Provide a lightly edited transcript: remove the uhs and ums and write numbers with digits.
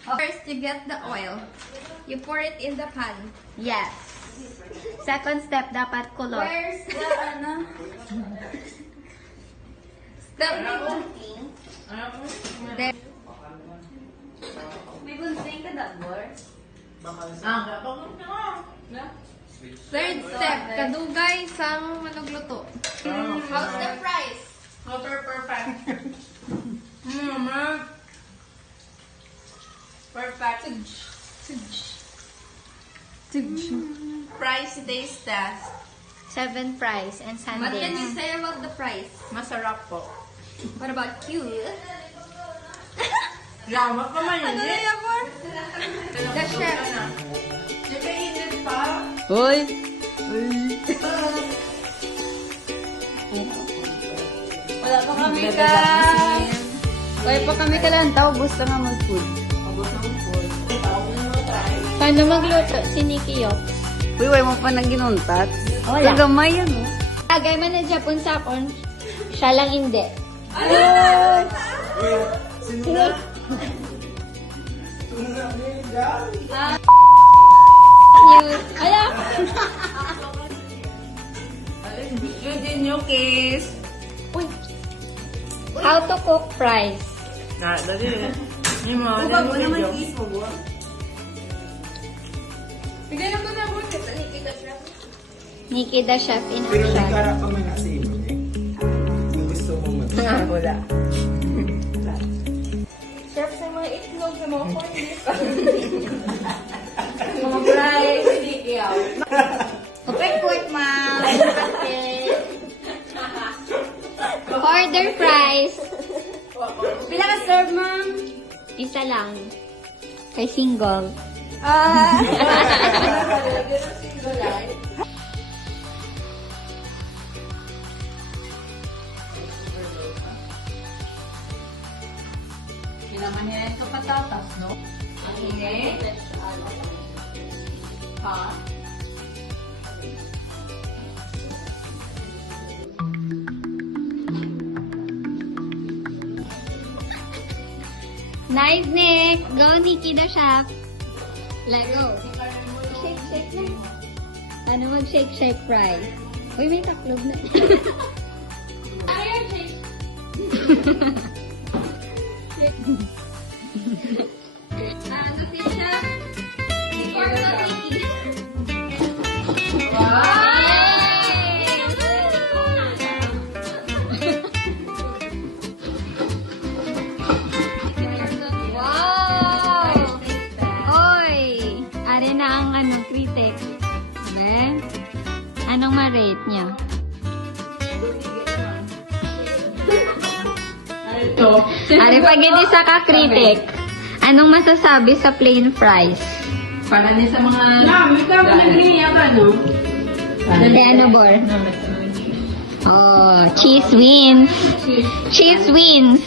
First, you get the oil. You pour it in the pan. Yes. Second step, dapat kulot. Where's the, Step there. May gunting ka dabor? Third step, kadugay sang manugluto. How's the price? Perfect. Price today's test. 7 fries and What can you sundaes. say about the price? Masarap po. What about you? Yamak naman Ano na yan, Mar? The chef. Nakainit pa. Hoy! Wala pa kami ka. Hoy, pa kami kalantaw. Gusto nga mag-food. Paano magluto si Nikki Yok? Uy, way mo pa nang ginuntat. Wala. Kagamay yan, oh. Agay man na Japon sapon. Siya lang hindi. Ala! Yun din yung case. Uy! How to cook fries? Na, dali. Yung mga Bubag mo naman kiss mo, buwan. Bigay na mo na mo. Nikki the chef in Pero action. nagkarap pa man sa imo eh. Kung gusto mo Wala. Chef sa mga itlog sa mga corn Mga fries, Nikki Okay, quick, ma'am. Order fries. Pila ka serve, ma'am? Isa lang. Kay single. Kailangan niya ito patatas, no? Okay. Ha? Nice, Nick. Go, Nikki the chef. Let go. Shake, shake na. Ano mag-shake, shake fries? Uy, may taklog na. Ano si chef? Report to Nikki. Wow! Oy! Ari na ang critic. Ben? Anong ma-rate niya? Ari, pag hindi sa ka-critic, anong masasabi sa plain fries? Para din sa mga... May ka niya ba, no? Eh, ano, Bor? Oh, cheese wins. Cheese wins.